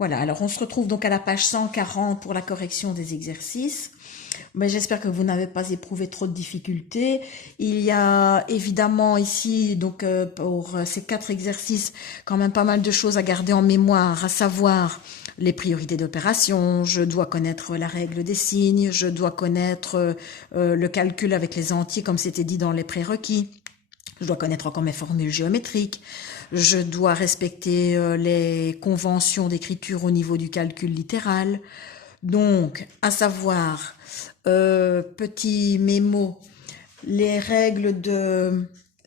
Voilà, alors on se retrouve donc à la page 140 pour la correction des exercices. Mais j'espère que vous n'avez pas éprouvé trop de difficultés. Il y a évidemment ici, donc pour ces 4 exercices, quand même pas mal de choses à garder en mémoire, à savoir les priorités d'opération, je dois connaître la règle des signes, je dois connaître le calcul avec les entiers comme c'était dit dans les prérequis. Je dois connaître encore mes formules géométriques. Je dois respecter les conventions d'écriture au niveau du calcul littéral. Donc, à savoir, petit mémo, les règles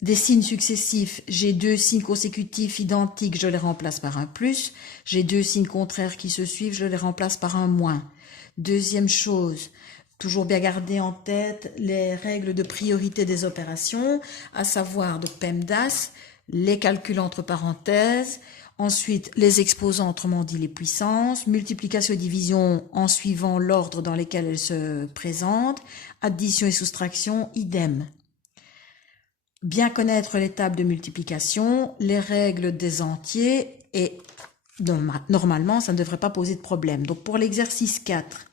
des signes successifs. J'ai 2 signes consécutifs identiques, je les remplace par un plus. J'ai 2 signes contraires qui se suivent, je les remplace par un moins. Deuxième chose, toujours bien garder en tête les règles de priorité des opérations, à savoir de PEMDAS, les calculs entre parenthèses, ensuite les exposants, autrement dit les puissances, multiplication et division en suivant l'ordre dans lequel elles se présentent, addition et soustraction, idem. Bien connaître les tables de multiplication, les règles des entiers et normalement ça ne devrait pas poser de problème. Donc pour l'exercice 4,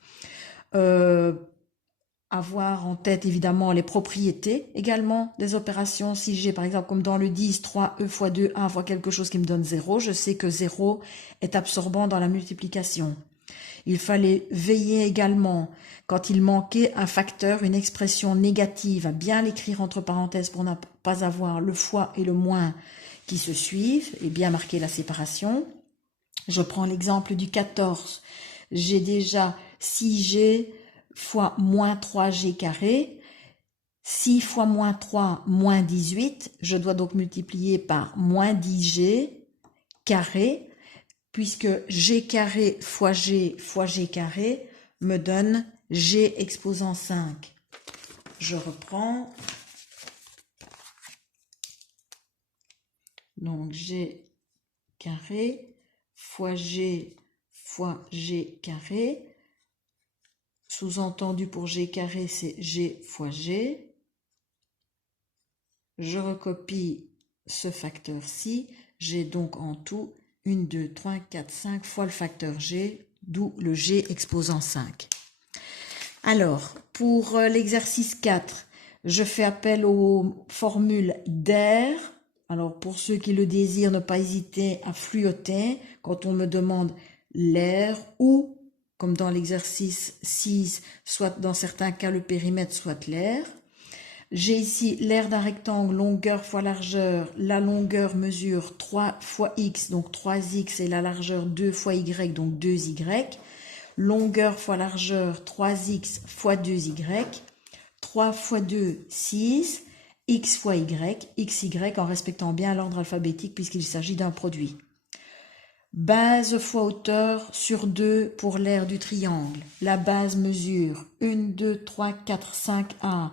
avoir en tête évidemment les propriétés également des opérations. Si j'ai par exemple comme dans le 10, 3e fois 2a fois quelque chose qui me donne 0, je sais que 0 est absorbant dans la multiplication. Il fallait veiller également, quand il manquait un facteur, une expression négative, à bien l'écrire entre parenthèses pour ne pas avoir le fois et le moins qui se suivent et bien marquer la séparation. Je prends l'exemple du 14. J'ai déjà 6g fois moins 3g carré. 6 fois moins 3, moins 18. Je dois donc multiplier par moins 10g carré, puisque g carré fois g carré me donne g exposant 5. Je reprends. Donc g carré fois g carré. Sous-entendu pour g carré, c'est g fois g. Je recopie ce facteur-ci. J'ai donc en tout 1, 2, 3, 4, 5 fois le facteur g, d'où le g exposant 5. Alors, pour l'exercice 4, je fais appel aux formules d'air. Alors, pour ceux qui le désirent, ne pas hésiter à fluoter quand on me demande l'air ou, comme dans l'exercice 6, soit dans certains cas le périmètre, soit l'air. J'ai ici l'aire d'un rectangle, longueur fois largeur. La longueur mesure 3 fois x, donc 3x, et la largeur 2 fois y, donc 2y. Longueur fois largeur 3x fois 2y. 3 fois 2, 6. X fois y, xy en respectant bien l'ordre alphabétique puisqu'il s'agit d'un produit. Base fois hauteur sur 2 pour l'aire du triangle. La base mesure 1, 2, 3, 4, 5a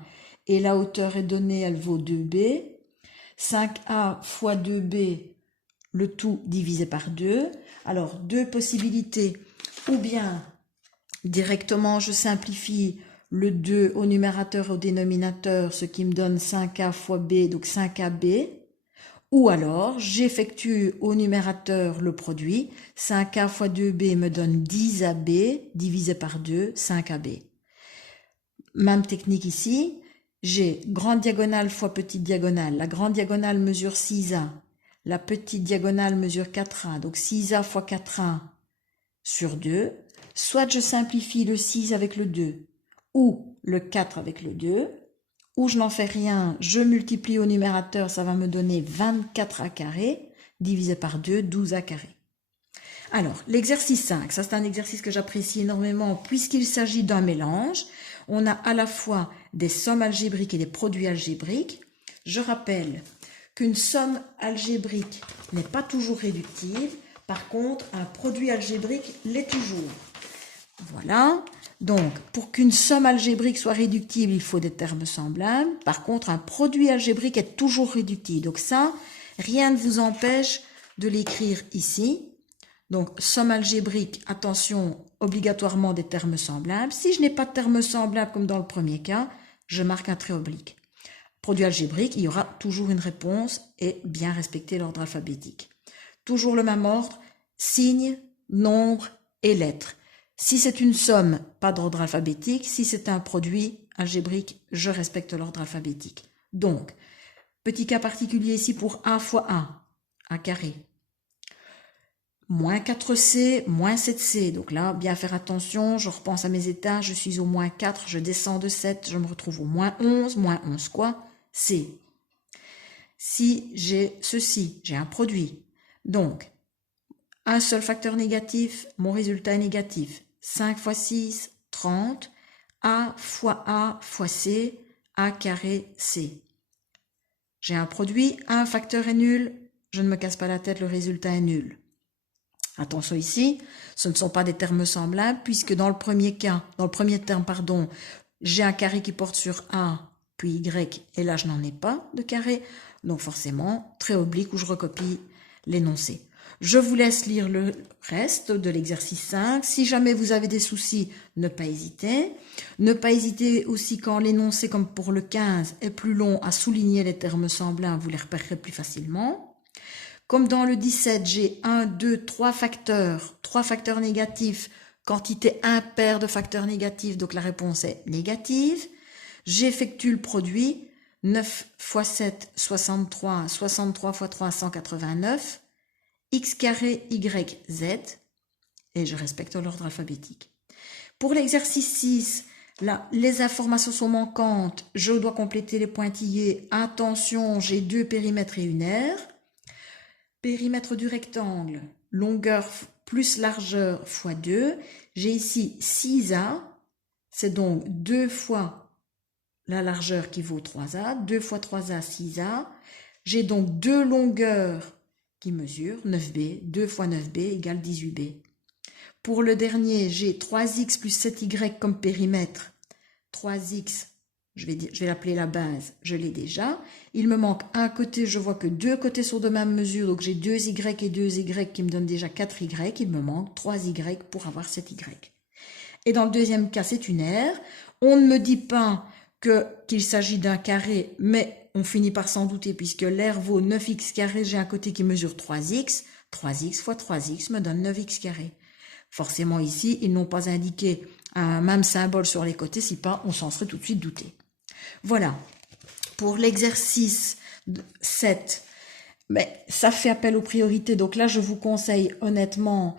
et la hauteur est donnée, elle vaut 2b. 5a fois 2b, le tout divisé par 2. Alors, deux possibilités. Ou bien, directement, je simplifie le 2 au numérateur et au dénominateur, ce qui me donne 5a fois b, donc 5ab. Ou alors, j'effectue au numérateur le produit. 5a fois 2b me donne 10ab, divisé par 2, 5ab. Même technique ici. J'ai grande diagonale fois petite diagonale. La grande diagonale mesure 6a. La petite diagonale mesure 4a. Donc 6a fois 4a sur 2. Soit je simplifie le 6 avec le 2 ou le 4 avec le 2. Ou je n'en fais rien, je multiplie au numérateur, ça va me donner 24a carré, divisé par 2, 12a carré. Alors, l'exercice 5, ça c'est un exercice que j'apprécie énormément puisqu'il s'agit d'un mélange. On a à la fois des sommes algébriques et des produits algébriques. Je rappelle qu'une somme algébrique n'est pas toujours réductible. Par contre, un produit algébrique l'est toujours. Voilà. Donc, pour qu'une somme algébrique soit réductible, il faut des termes semblables. Par contre, un produit algébrique est toujours réductible. Donc ça, rien ne vous empêche de l'écrire ici. Donc, somme algébrique, attention, obligatoirement des termes semblables. Si je n'ai pas de termes semblables, comme dans le premier cas, je marque un trait oblique. Produit algébrique, il y aura toujours une réponse et bien respecter l'ordre alphabétique. Toujours le même ordre, signe, nombre et lettres. Si c'est une somme, pas d'ordre alphabétique. Si c'est un produit algébrique, je respecte l'ordre alphabétique. Donc, petit cas particulier ici pour A fois A carré. Moins 4C, moins 7C. Donc là, bien faire attention, je repense à mes états, je suis au moins 4, je descends de 7, je me retrouve au moins 11 quoi? C. Si j'ai ceci, j'ai un produit. Donc, un seul facteur négatif, mon résultat est négatif. 5 fois 6, 30. A fois C, A carré C. J'ai un produit, un facteur est nul, je ne me casse pas la tête, le résultat est nul. Attention ici, ce ne sont pas des termes semblables, puisque dans le premier terme, j'ai un carré qui porte sur A, puis Y, et là je n'en ai pas de carré, donc forcément, trait oblique où je recopie l'énoncé. Je vous laisse lire le reste de l'exercice 5. Si jamais vous avez des soucis, ne pas hésiter. Ne pas hésiter aussi quand l'énoncé, comme pour le 15, est plus long, à souligner les termes semblables, vous les repérerez plus facilement. Comme dans le 17, j'ai 1, 2, 3 facteurs négatifs, quantité impaire de facteurs négatifs, donc la réponse est négative. J'effectue le produit, 9 fois 7, 63, 63 fois 3, 189, x carré, y, z, et je respecte l'ordre alphabétique. Pour l'exercice 6, là, les informations sont manquantes, je dois compléter les pointillés. Attention, j'ai 2 périmètres et une aire. Périmètre du rectangle, longueur plus largeur fois 2. J'ai ici 6A, c'est donc 2 fois la largeur qui vaut 3A, 2 fois 3A, 6A. J'ai donc 2 longueurs qui mesurent 9B, 2 fois 9B égale 18B. Pour le dernier, j'ai 3x plus 7y comme périmètre. 3x, je vais l'appeler la base, je l'ai déjà. Il me manque un côté, je vois que 2 côtés sont de même mesure, donc j'ai 2y et 2y qui me donnent déjà 4y. Il me manque 3y pour avoir 7y. Et dans le deuxième cas, c'est une aire. On ne me dit pas qu'il s'agit d'un carré, mais on finit par s'en douter puisque l'aire vaut 9x carré, j'ai un côté qui mesure 3x. 3x fois 3x me donne 9x carré. Forcément ici, ils n'ont pas indiqué un même symbole sur les côtés, si pas, on s'en serait tout de suite douté. Voilà, pour l'exercice 7, mais ça fait appel aux priorités, donc là je vous conseille honnêtement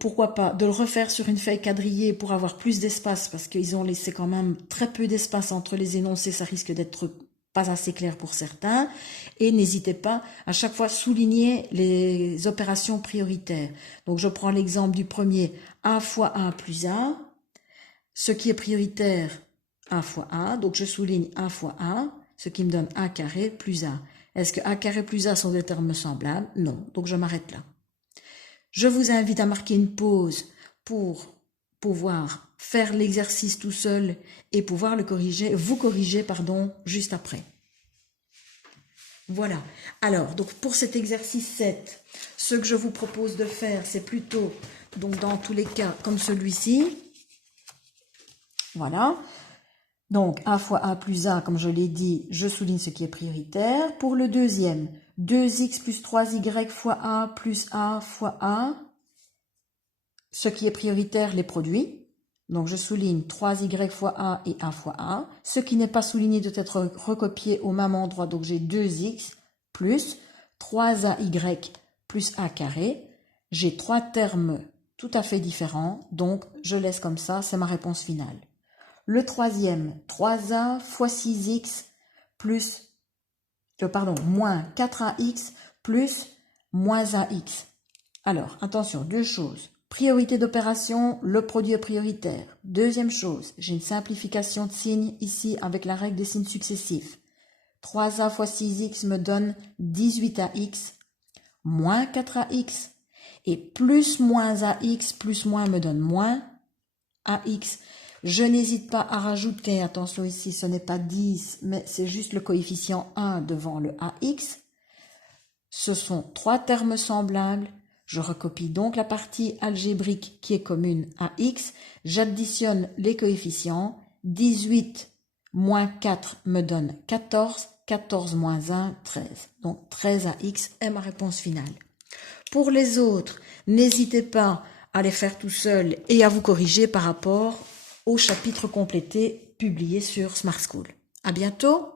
pourquoi pas, de le refaire sur une feuille quadrillée pour avoir plus d'espace, parce qu'ils ont laissé quand même très peu d'espace entre les énoncés, ça risque d'être pas assez clair pour certains, et n'hésitez pas à chaque fois souligner les opérations prioritaires. Donc je prends l'exemple du premier, A fois A plus A, ce qui est prioritaire, A fois A, donc je souligne A fois A, ce qui me donne A carré plus A. Est-ce que A carré plus A sont des termes semblables? Non, donc je m'arrête là. Je vous invite à marquer une pause pour pouvoir faire l'exercice tout seul et pouvoir vous corriger, juste après. Voilà. Alors, donc pour cet exercice 7, ce que je vous propose de faire, c'est plutôt, donc dans tous les cas, comme celui-ci. Voilà. Donc, A fois A plus A, comme je l'ai dit, je souligne ce qui est prioritaire. Pour le deuxième, 2x plus 3y fois A plus A fois A. Ce qui est prioritaire, les produits. Donc, je souligne 3y fois A et A fois A. Ce qui n'est pas souligné doit être recopié au même endroit. Donc, j'ai 2x plus 3ay plus A carré. J'ai 3 termes tout à fait différents. Donc, je laisse comme ça. C'est ma réponse finale. Le troisième, 3a fois 6x plus, moins 4ax plus moins ax. Alors, attention, 2 choses. Priorité d'opération, le produit est prioritaire. Deuxième chose, j'ai une simplification de signes ici avec la règle des signes successifs. 3a fois 6x me donne 18ax moins 4ax. Et plus moins ax plus moins me donne moins ax. Je n'hésite pas à rajouter, attention ici, ce n'est pas 10, mais c'est juste le coefficient 1 devant le ax. Ce sont 3 termes semblables. Je recopie donc la partie algébrique qui est commune à x. J'additionne les coefficients. 18 moins 4 me donne 14. 14 moins 1, 13. Donc 13 ax est ma réponse finale. Pour les autres, n'hésitez pas à les faire tout seul et à vous corriger par rapport au chapitre complété publié sur Smart School. À bientôt!